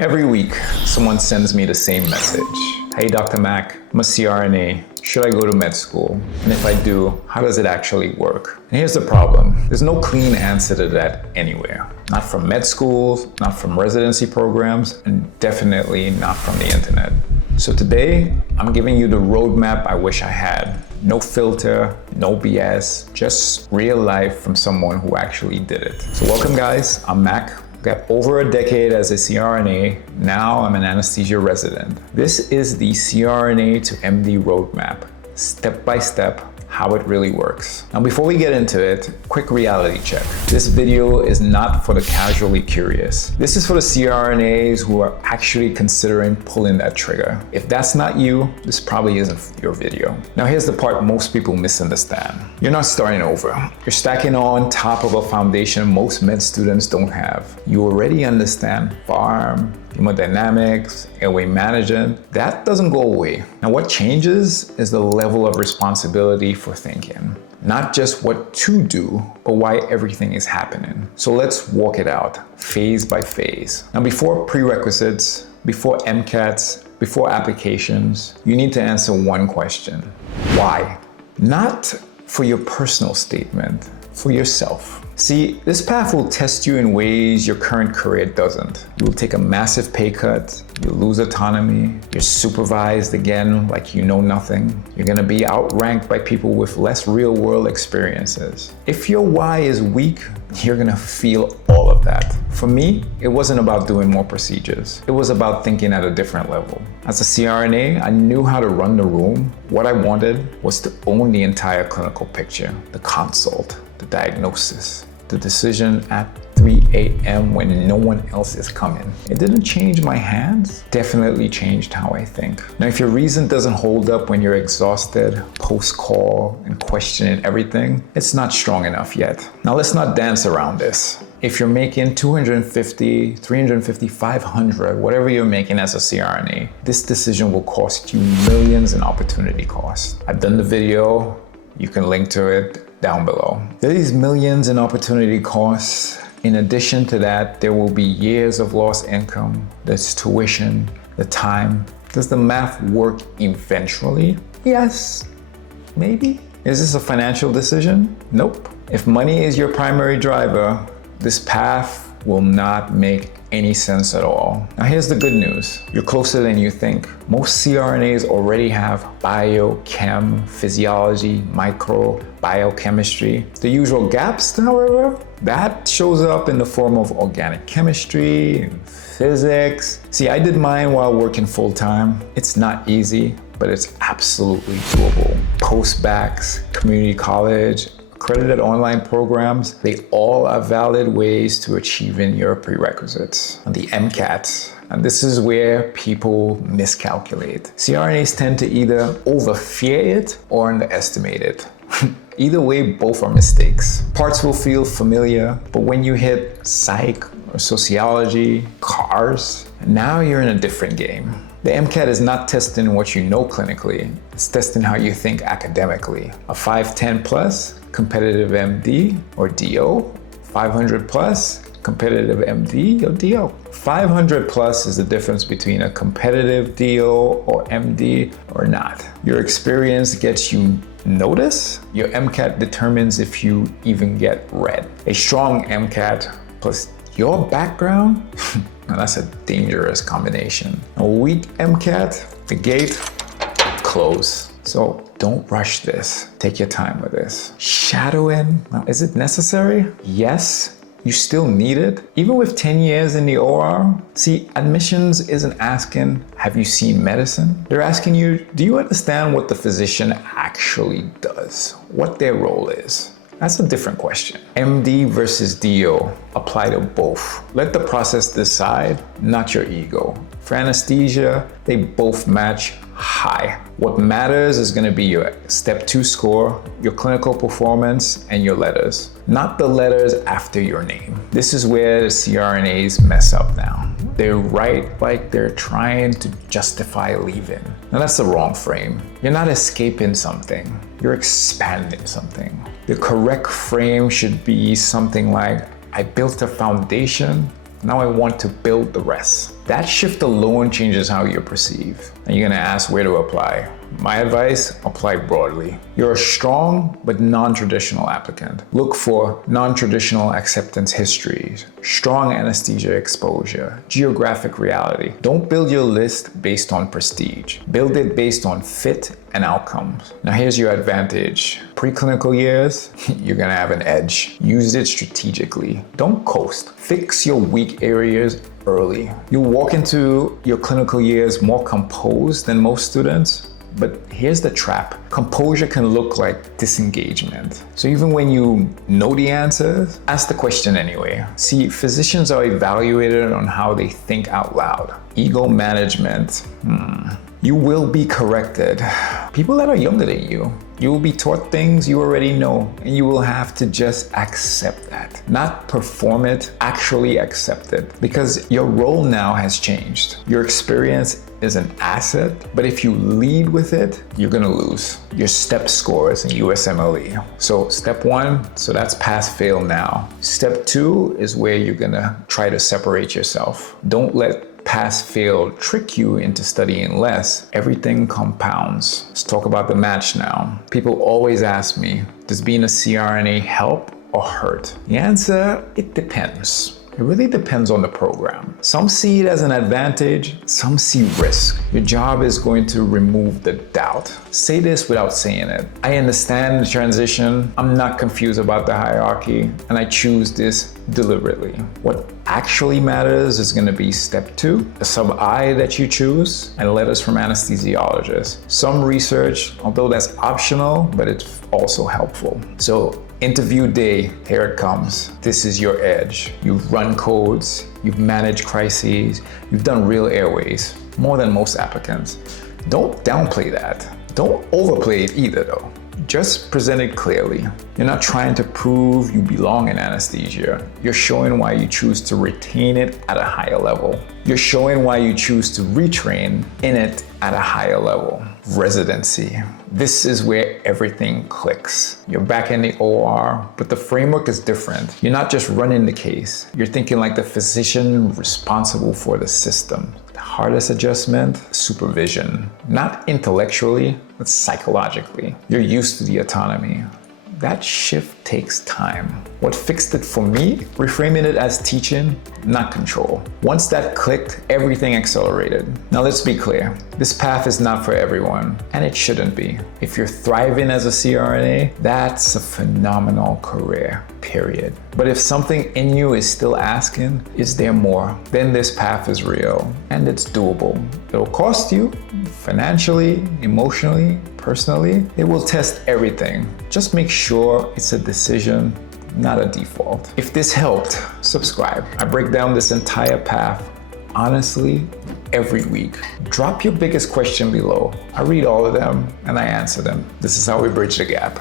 Every week, someone sends me the same message. Hey, Dr. Mac, I'm a CRNA. Should I go to med school? And if I do, how does it actually work? And here's the problem. There's no clean answer to that anywhere. Not from med schools, not from residency programs, and definitely not from the internet. So today, I'm giving you the roadmap I wish I had. No filter, no BS, just real life from someone who actually did it. So welcome guys, I'm Mac. Got over a decade as a CRNA, now I'm an anesthesia resident. This is the CRNA to MD roadmap, step by step, how it really works. Now before we get into it, quick reality check. This video is not for the casually curious. This is for the CRNAs who are actually considering pulling that trigger. If that's not you, this probably isn't your video. Now here's the part most people misunderstand. You're not starting over. You're stacking on top of a foundation most med students don't have. You already understand pharm, hemodynamics, airway management. That doesn't go away. Now what changes is the level of responsibility for thinking. Not just what to do, but why everything is happening. So let's walk it out, phase by phase. Now before prerequisites, before MCATs, before applications, you need to answer one question. Why? Not for your personal statement, for yourself. See, this path will test you in ways your current career doesn't. You'll take a massive pay cut, you'll lose autonomy, you're supervised again like you know nothing. You're gonna be outranked by people with less real-world experiences. If your why is weak, you're gonna feel all of that. For me, it wasn't about doing more procedures. It was about thinking at a different level. As a CRNA, I knew how to run the room. What I wanted was to own the entire clinical picture, the consult, the diagnosis, the decision at 3 a.m. when no one else is coming. It didn't change my hands, definitely changed how I think. Now, if your reason doesn't hold up when you're exhausted, post-call, and questioning everything, it's not strong enough yet. Now, let's not dance around this. If you're making 250, 350, 500, whatever you're making as a CRNA, this decision will cost you millions in opportunity costs. I've done the video, you can link to it down below. There are these millions in opportunity costs. In addition to that, there will be years of lost income. There's tuition, the time. Does the math work eventually? Yes, maybe. Is this a financial decision? Nope. If money is your primary driver, this path will not make any sense at all. Now here's the good news. You're closer than you think. Most CRNAs already have biochem, physiology, micro, biochemistry. The usual gaps, however, that shows up in the form of organic chemistry, physics. See, I did mine while working full-time. It's not easy, but it's absolutely doable. Post-bacs, community college, accredited online programs, they all are valid ways to achieving your prerequisites. And the MCAT, and this is where people miscalculate. CRNAs tend to either overfear it or underestimate it. Either way, both are mistakes. Parts will feel familiar, but when you hit psych or sociology, cars, now you're in a different game. The MCAT is not testing what you know clinically, it's testing how you think academically. A 510 plus, competitive MD or DO, 500 plus, competitive MD or DO. 500 plus is the difference between a competitive DO or MD or not. Your experience gets you notice. Your MCAT determines if you even get read. A strong MCAT plus your background, now that's a dangerous combination. A weak MCAT, the gate, close. So don't rush this. Take your time with this. Shadowing, now, is it necessary? Yes. You still need it, even with 10 years in the OR. See, admissions isn't asking, have you seen medicine? They're asking you, do you understand what the physician actually does? What their role is? That's a different question. MD versus DO, apply to both. Let the process decide, not your ego. For anesthesia, they both match high. What matters is gonna be your step 2 score, your clinical performance, and your letters, not the letters after your name. This is where the CRNAs mess up now. They write like they're trying to justify leaving. Now that's the wrong frame. You're not escaping something, you're expanding something. The correct frame should be something like, I built a foundation, now I want to build the rest. That shift alone changes how you're perceived. And you're gonna ask where to apply. My advice, apply broadly. You're a strong but non-traditional applicant. Look for non-traditional acceptance histories, strong anesthesia exposure, geographic reality. Don't build your list based on prestige. Build it based on fit and outcomes. Now here's your advantage. Preclinical years, you're gonna have an edge. Use it strategically. Don't coast. Fix your weak areas early. You'll walk into your clinical years more composed than most students. But here's the trap. Composure can look like disengagement. So even when you know the answers, ask the question anyway. See, physicians are evaluated on how they think out loud. Ego management, You will be corrected. People that are younger than you will be taught things you already know, and you will have to just accept that. Not perform it, actually accept it. Because your role now has changed. Your experience is an asset, but if you lead with it, you're gonna lose your step scores in USMLE. So step 1, so that's pass fail now. Step 2 is where you're gonna try to separate yourself. Don't let pass fail trick you into studying less. Everything compounds. Let's talk about the match now. People always ask me, does being a CRNA help or hurt? The answer, it depends. It really depends on the program. Some see it as an advantage, some see risk. Your job is going to remove the doubt. Say this without saying it. I understand the transition. I'm not confused about the hierarchy, and I choose this deliberately. What actually matters is gonna be step 2, the sub-I that you choose, and letters from anesthesiologists. Some research, although that's optional, but it's also helpful. So interview day, here it comes. This is your edge. You've run codes, you've managed crises, you've done real airways, more than most applicants. Don't downplay that. Don't overplay it either though. Just present it clearly. You're not trying to prove you belong in anesthesia. You're showing why you choose to retain it at a higher level. You're showing why you choose to retrain in it at a higher level. Residency. This is where everything clicks. You're back in the OR, but the framework is different. You're not just running the case. You're thinking like the physician responsible for the system. The hardest adjustment, supervision. Not intellectually, but psychologically. You're used to the autonomy. That shift takes time. What fixed it for me? Reframing it as teaching, not control. Once that clicked, everything accelerated. Now let's be clear, this path is not for everyone, and it shouldn't be. If you're thriving as a CRNA, that's a phenomenal career, period. But if something in you is still asking, is there more? Then this path is real, and it's doable. It'll cost you financially, emotionally, personally. It will test everything. Just make sure it's a decision, not a default. If this helped, subscribe. I break down this entire path honestly every week. Drop your biggest question below. I read all of them and I answer them. This is how we bridge the gap.